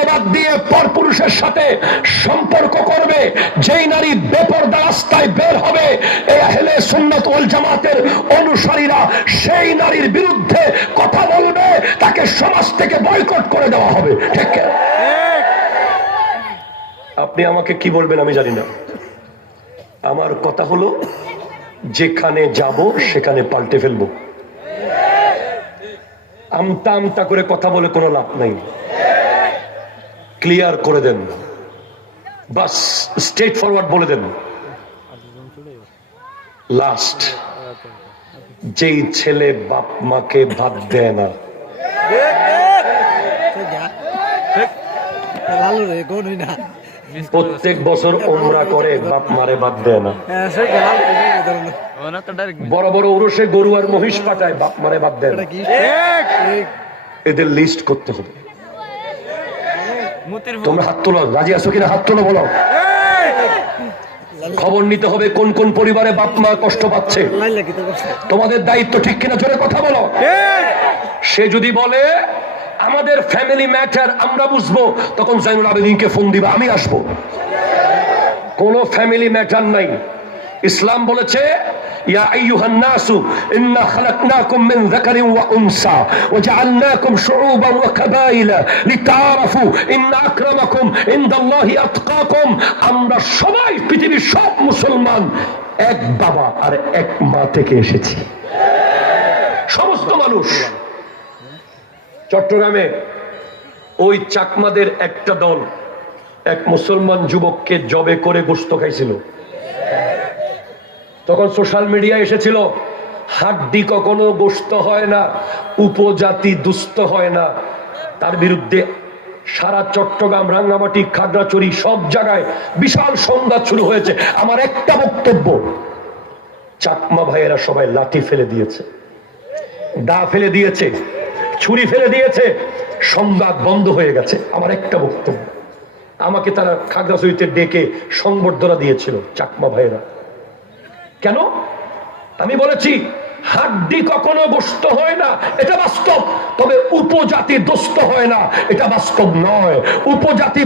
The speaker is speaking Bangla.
বাদ দিয়ে সাথে সম্পর্ক করবে। যেই নারী রাস্তায় বের হবে সুন্নত ওয়াল জামাতের অনুসারীরা সেই নারীর বিরুদ্ধে কথা বলবে, তাকে সমাজ থেকে বয়কট করে দেওয়া হবে। ঠিক আপনি আমাকে কি বলবেন আমি জানি না। আমার কথা হলো, যেখানে যাব, সেখানে পাল্টে ফেলব। আমতা আমতা করে কথা বলে কোনো লাভ নাই। ক্লিয়ার করে দেন। বাস স্ট্রেট ফরওয়ার্ড বলে দেন। লাস্ট যেই ছেলে বাপ মাকে ভাত দেয় না। প্রত্যেক বছর ওমরা করে বাপ মারে বাদ দেয় না। বড় বড় উরসে গরু আর মহিষ পাঠায় বাপ মারে বাদ দেয় না। এদের লিস্ট করতে হবে। তোমরা হাত তোলো রাজি আছো কিনা? হাত তোলো বলো। খবর নিতে হবে কোন কোন পরিবারে বাপ মা কষ্ট পাচ্ছে। তোমাদের দায়িত্ব ঠিক কিনা? জোরে কথা বলো। সে যদি বলে আমাদের ফ্যামিলি ম্যাটার আমরা বুঝব তখন জাইনুল আবেদিনকে ফোন দিবা আমি আসব। কোনো ফ্যামিলি ম্যাটার নাই। ইসলাম বলেছে আমরা সবাই, পৃথিবীর সব মুসলমান, এক বাবা আর এক মা থেকে এসেছি। সমস্ত মানুষ। চট্টগ্রামে ওই চাকমাদের একটা দল, এক মুসলমান যুবককে জবে করে গোস্ত খাইছিল। তখন সোশ্যাল মিডিয়া এসেছিল, হাড্ডি কখনো গোস্ত হয় না, উপজাতি দুস্থ হয় না। তার বিরুদ্ধে সারা চট্টগ্রাম, রাঙ্গামাটি, খাগড়াছড়ি সব জায়গায় বিশাল সংঘাত শুরু হয়েছে। আমার একটা বক্তব্য, চাকমা ভাইয়েরা সবাই লাঠি ফেলে দিয়েছে। দা ফেলে দিয়েছে, ছুরি ফেলে দিয়েছে, সংবাদ বন্ধ হয়ে গেছে। আমার একটা বক্তব্য, আমাকে তারা খাগড়াছড়িতে ডেকে সংবর্ধনা দিয়েছিল চাকমা ভাইয়েরা। কেন? আমি বলেছি, হাড্ডি কখনো গোস্ত হয় না, এটা বাস্তব। তবে উপজাতি দোস্ত হয় না, এটা বাস্তব নয়। উপজাতি